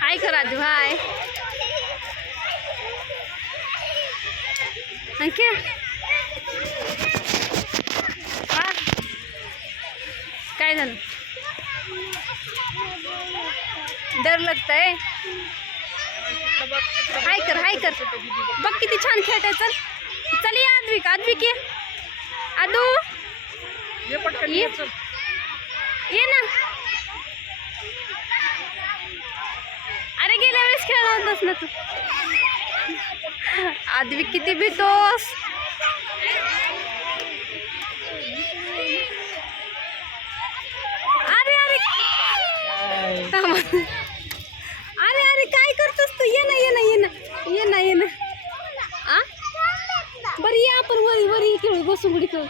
हाय कर राजू हाय. क्या काय झालं डर लगताय. हाय कर बघ किती छान खेळताय. चल चल ये आद्विक ये आदू ये पटकन ये चल ये ना. अरे गेल्या वेळेस खेळला होतास ना तू. आद्विक किती भीतोस. अरे अरे काय करतोस तू. ये ना आ बरं ये आपण वरी खेळू बसून खेळू.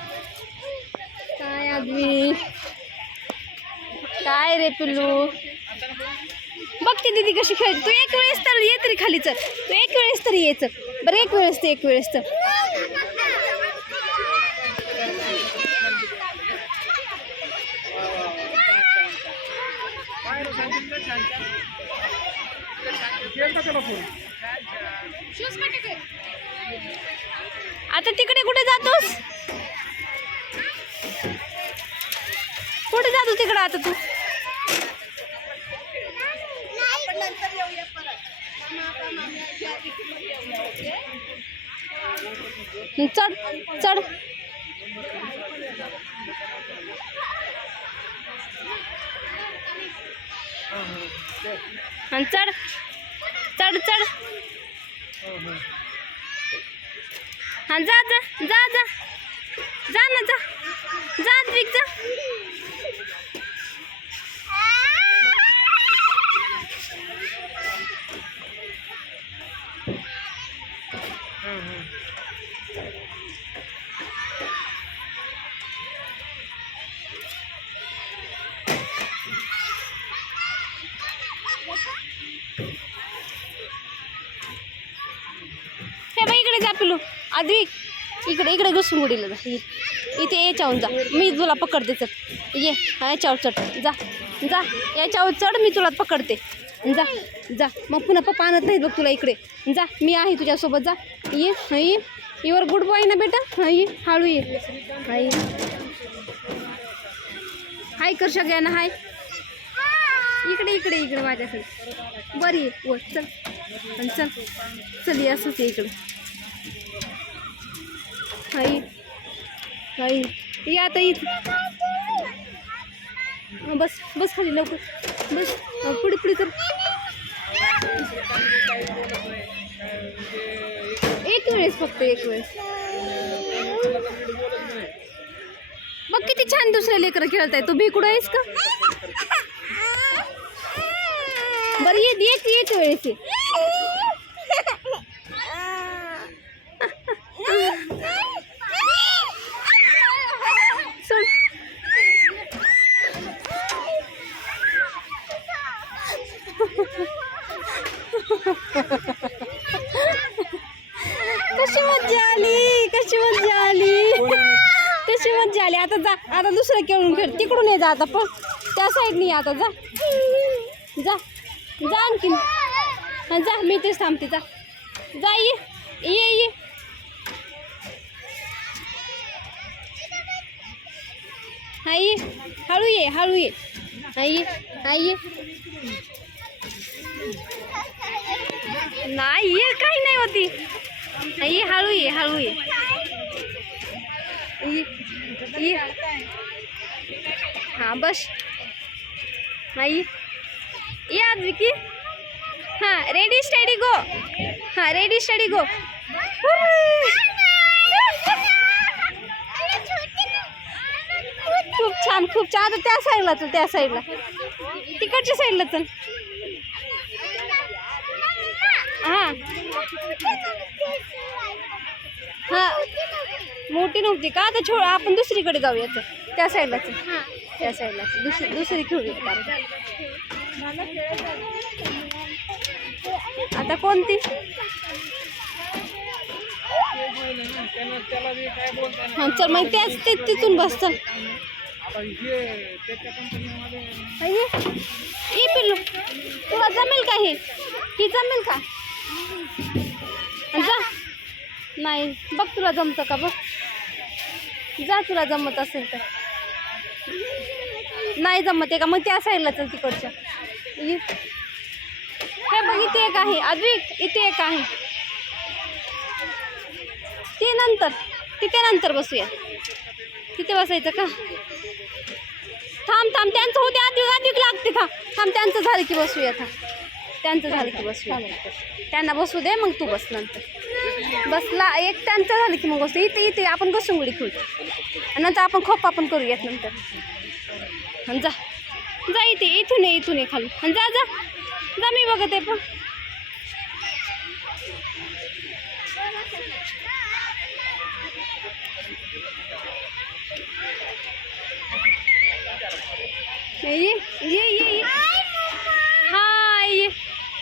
काय आद्विक काय रे पिल्लू. बघते दीदी कशी खेळते. तू एक वेळेस तर ये तरी खाली. चल तू एक वेळेस तरी ये. चल बरं एक वेळेस तर आता तिकडे कुठे जातोस. कुठे जातो तिकडे आता तू. चढ चढ चढ चढ चढ. हाँ जा जा जा जा जा ना जा जा आद्विक जा. हे बाई इकडे जा पिलू. आद्विक इकडे घसुंगडीला जा. इथे याच्याहून जा मी तुला पकडते. चल ये याच्यावर चढ जा याच्यावर चढ मी तुला पकडते. जा मग पुन्हा पप्पा आणत नाहीत बघ तुला इकडे. जा मी आहे तुझ्यासोबत. जा ये युअर गुड बॉय ना बेटा. ये हळू ये. हाय कर सगळ्यांना हाय. इकडे माझ्याकडे बरी आहे वर. चल ये असंच आहे इकडे. हाय ये आता इथं बस खाली लवकर बस. पुढे कर. फक्त एक वेळेस बघ किती छान दुसऱ्या लेकरं खेळताय. तू भिकुडा आहेस का. बरं ये एक वेळेस ये. कशी मज्जा आली. आता जा आता दुसरं खेळून खेळ. तिकडून ये जा आता पण त्या साईडनी आता जा आणखीन. जा मी तेच थांबते. जा ये हाय हळू ये. हाय नाही ये काही नाही होती. हळू ये हाँ बस. ये आद्विकी. हाँ रेडी स्टडी गो. खूप छान आता त्या साईडला तिकडच्या साईडला चल. हाँ मोठी नव्हती का. आता आपण दुसरीकडे जाऊया. त्या साईडला दुसरी खेळूया. आता कोणती. हाँ चल मग तिथून बस. चल ये पिल्लू तुला जमेल का ही जमेल का जा नाही बघ तुला जमतं का बघ जा तुला जमत असेल तर नाही जमत आहे का मग त्या साईडला चल तिकडच्या हे बघ इथे एक आहे अद्विक इथे एक आहे ते नंतर तिथे नंतर बसूया तिथे बसायचं का थांब थांब त्यांचं होते अद्विक अद्विक लागते थांब त्यांचं झालं की बसूया त्यांचं झालं की बसूया त्यांना बसू दे मग तू बस नंतर बसला एक त्यांचं झालं की मग बसू इथे इथे आपण घसुंगडी खेळू नंतर आपण खोपा पण करूयात नंतर जा जा इथून ये खाली जा जा जा मी बघते पण ये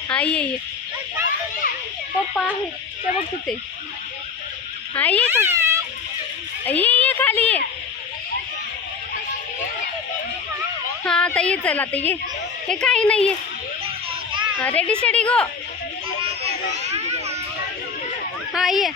हाय ये पप्पा आहे ते बघ तिथे हा ये खाली ये हा आता ये चल आता ये हे काही नाही आहे रेडी शेडी गो हा ये